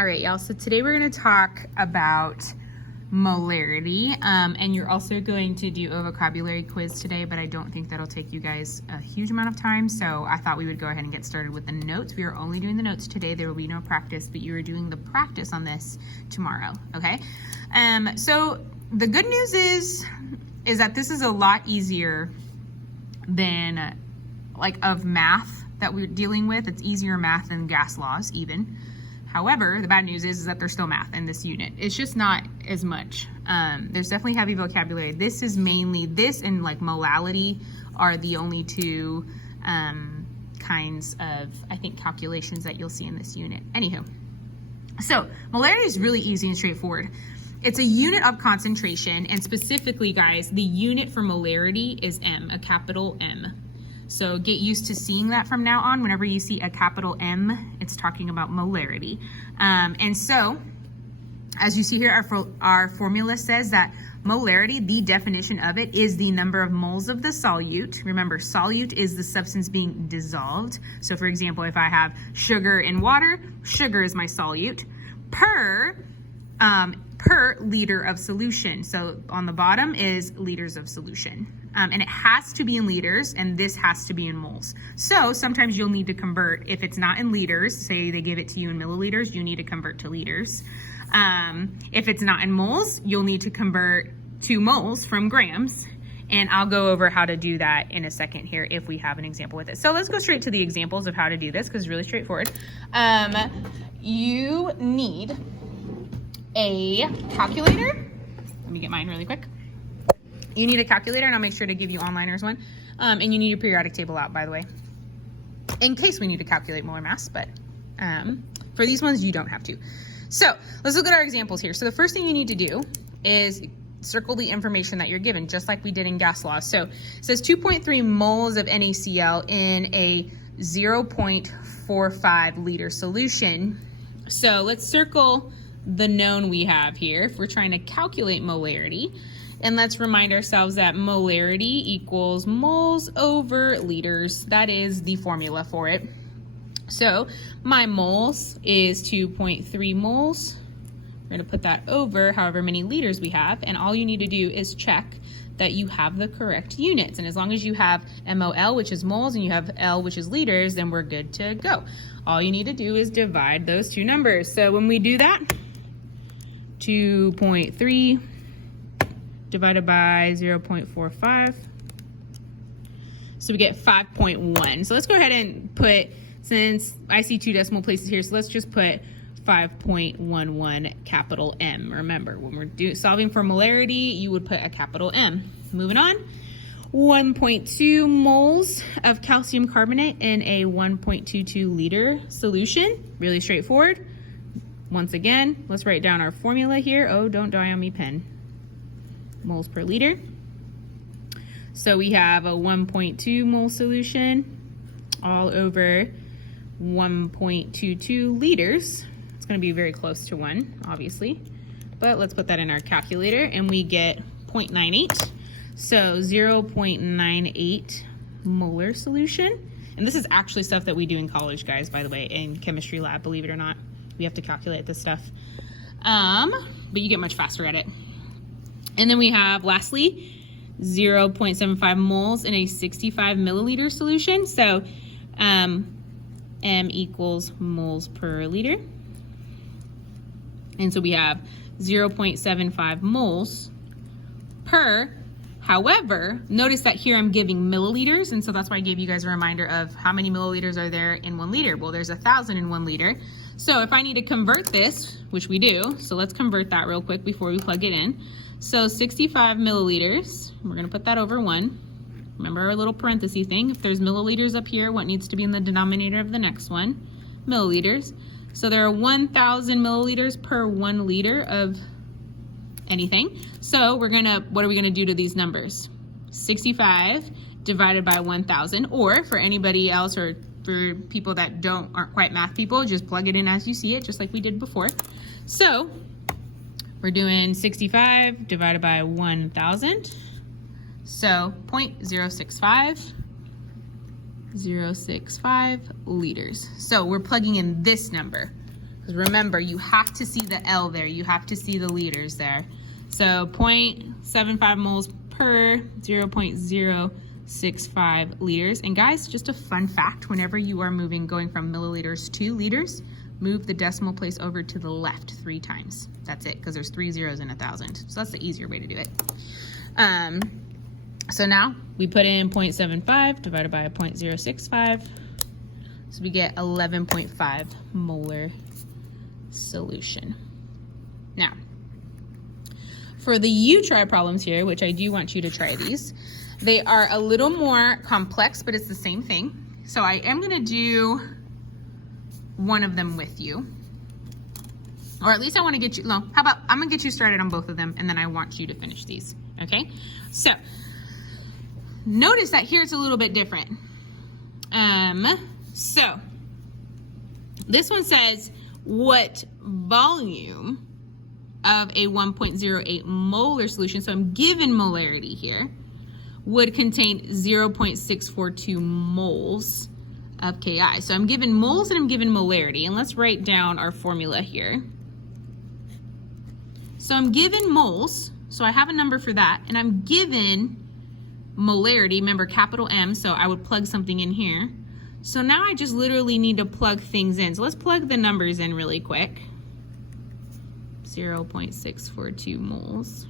All right, y'all, so today we're gonna talk about molarity, and you're also going to do a vocabulary quiz today, but I don't think that'll take you guys a huge amount of time, so I thought we would go ahead and get started with the notes. We are only doing the notes today. There will be no practice, but you are doing the practice on this tomorrow, okay? So the good news is that this is a lot easier than of math that we're dealing with. It's easier math than gas laws even. However, the bad news is that there's still math in this unit. It's just not as much. There's definitely heavy vocabulary. This is mainly, this and molality are the only two kinds of, I think, calculations that you'll see in this unit. Anywho, so molarity is really easy and straightforward. It's a unit of concentration, and specifically, guys, the unit for molarity is M, a capital M. So get used to seeing that from now on. Whenever you see a capital M, it's talking about molarity. And so, as you see here, our formula says that molarity, the definition of it, is the number of moles of the solute. Remember, solute is the substance being dissolved. So for example, if I have sugar in water, sugar is my solute, per liter of solution. So on the bottom is liters of solution. And it has to be in liters, and this has to be in moles. So sometimes you'll need to convert. If it's not in liters, say they give it to you in milliliters, you need to convert to liters. If it's not in moles, you'll need to convert to moles from grams. And I'll go over how to do that in a second here if we have an example with it. So let's go straight to the examples of how to do this, because it's really straightforward. You need a calculator. Let me get mine really quick. You need a calculator, and I'll make sure to give you onliners one. And you need your periodic table out, by the way, in case we need to calculate molar mass, but for these ones, you don't have to. So let's look at our examples here. So the first thing you need to do is circle the information that you're given, just like we did in gas laws. So it says 2.3 moles of NaCl in a 0.45 liter solution. So let's circle the known we have here if we're trying to calculate molarity. And let's remind ourselves that molarity equals moles over liters. That is the formula for it. So my moles is 2.3 moles. We're gonna put that over however many liters we have, and all you need to do is check that you have the correct units. And as long as you have MOL, which is moles, and you have L, which is liters, then we're good to go. All you need to do is divide those two numbers. So when we do that, 2.3 divided by 0.45. So we get 5.1. So let's go ahead and put, since I see two decimal places here, so let's just put 5.11 capital M. Remember, when we're solving for molarity, you would put a capital M. Moving on, 1.2 moles of calcium carbonate in a 1.22 liter solution. Really straightforward. Once again, let's write down our formula here. Oh, don't die on me, pen. Moles per liter. So we have a 1.2 mole solution all over 1.22 liters. It's going to be very close to 1, obviously, but let's put that in our calculator, and we get 0.98. So 0.98 molar solution. And this is actually stuff that we do in college, guys, by the way, in chemistry lab, believe it or not. We have to calculate this stuff, but you get much faster at it. And then we have, lastly, 0.75 moles in a 65 milliliter solution. So M equals moles per liter. And so we have 0.75 moles per. However, notice that here I'm giving milliliters, and so that's why I gave you guys a reminder of how many milliliters are there in 1 liter. Well, there's 1,000 in 1 liter. So if I need to convert this, which we do, so let's convert that real quick before we plug it in. So 65 milliliters, we're gonna put that over 1. Remember our little parenthesis thing. If there's milliliters up here, what needs to be in the denominator of the next one? Milliliters. So there are 1,000 milliliters per 1 liter of anything. So what are we gonna do to these numbers? 65 divided by 1,000, or for anybody else, or for people that aren't quite math people, just plug it in as you see it, just like we did before. So we're doing 65 divided by 1,000. So 0.065 liters. So we're plugging in this number. Because remember, you have to see the L there. You have to see the liters there. So 0.75 moles per 0.065 liters. And guys, just a fun fact, whenever you are going from milliliters to liters, move the decimal place over to the left 3 times. That's it, because there's 3 zeros in 1,000. So that's the easier way to do it. So now we put in 0.75 divided by 0.065. So we get 11.5 molar solution. Now, for the U-try problems here, which I do want you to try these, they are a little more complex, but it's the same thing. So I am gonna do one of them with you. Or at least I wanna get you, no, how about, I'm gonna get you started on both of them and then I want you to finish these, okay? So, notice that here it's a little bit different. So, this one says, what volume of a 1.08 molar solution, so I'm given molarity here, would contain 0.642 moles of Ki. So I'm given moles and I'm given molarity, and let's write down our formula here. So I'm given moles, so I have a number for that, and I'm given molarity, remember capital M, so I would plug something in here. So now I just literally need to plug things in. So let's plug the numbers in really quick. 0.642 moles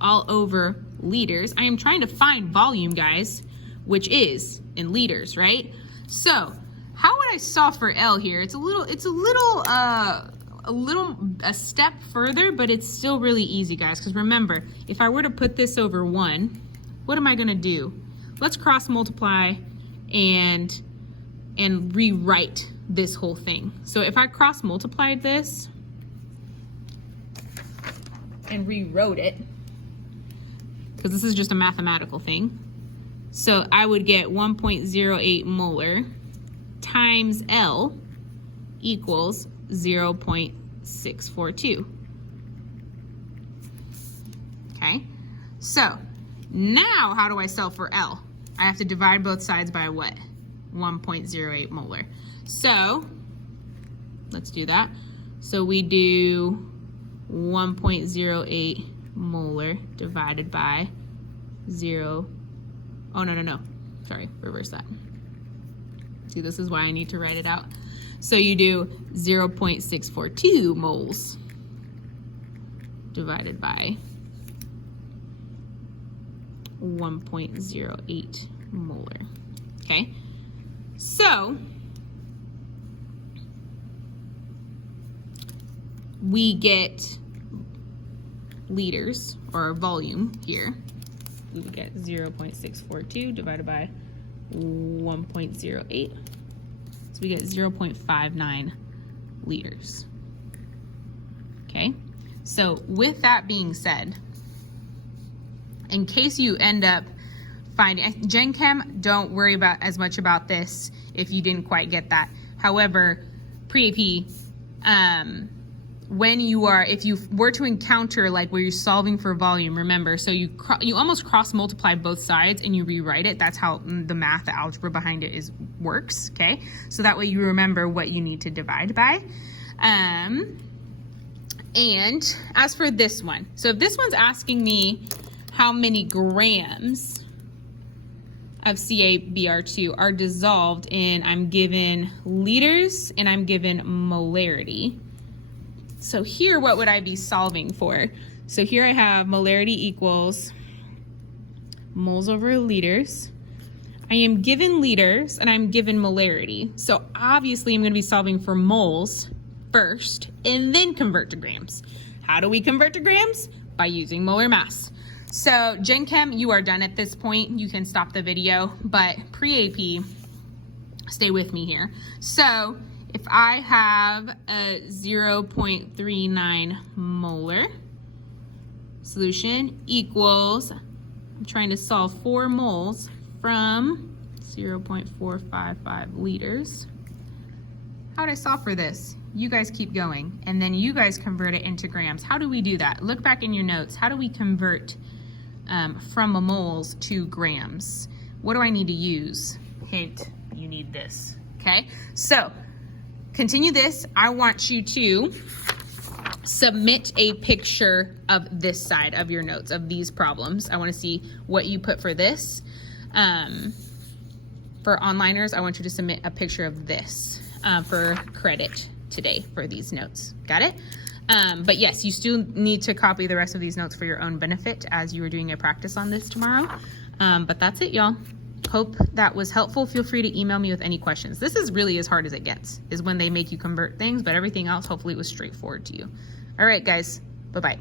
all over liters. I am trying to find volume, guys, which is in liters, right? So how would I solve for L here? It's a step further, but it's still really easy, guys, because remember, if I were to put this over 1, what am I gonna do? Let's cross multiply and rewrite this whole thing. So if I cross multiplied this and rewrote it, because this is just a mathematical thing, so I would get 1.08 molar times L equals 0.642. Okay, so now how do I solve for L? I have to divide both sides by what? 1.08 molar. So let's do that. So we do 1.08 molar divided by 0. Oh, no. Sorry, reverse that. See, this is why I need to write it out. So you do 0.642 moles divided by 1.08 molar. Okay, so we get liters, or volume here. We would get 0.642 divided by 1.08. So we get 0.59 liters. Okay, so with that being said, in case you end up finding, Gen Chem, don't worry about as much about this if you didn't quite get that. However, PreAv, if you were to encounter like where you're solving for volume, remember, so you almost cross multiply both sides and you rewrite it. That's how the math, the algebra behind it works, okay? So that way you remember what you need to divide by. And as for this one, so if this one's asking me how many grams of CaBr2 are dissolved in, I'm given liters and I'm given molarity. So here, what would I be solving for? So here I have molarity equals moles over liters. I am given liters and I'm given molarity. So obviously I'm going to be solving for moles first and then convert to grams. How do we convert to grams? By using molar mass. So Gen Chem, you are done at this point. You can stop the video, but PreAv, stay with me here. So if I have a 0.39 molar solution equals, I'm trying to solve 4 moles from 0.455 liters. How would I solve for this? You guys keep going, and then you guys convert it into grams. How do we do that? Look back in your notes. How do we convert from a moles to grams? What do I need to use? Hint, you need this, okay? So, continue this. I want you to submit a picture of this side of your notes, of these problems. I want to see what you put for this. For onliners, I want you to submit a picture of this for credit today for these notes. Got it? But yes, you still need to copy the rest of these notes for your own benefit as you are doing a practice on this tomorrow. But that's it, y'all. Hope that was helpful. Feel free to email me with any questions. This is really as hard as it gets, is when they make you convert things, but everything else, hopefully it was straightforward to you. All right, guys, bye-bye.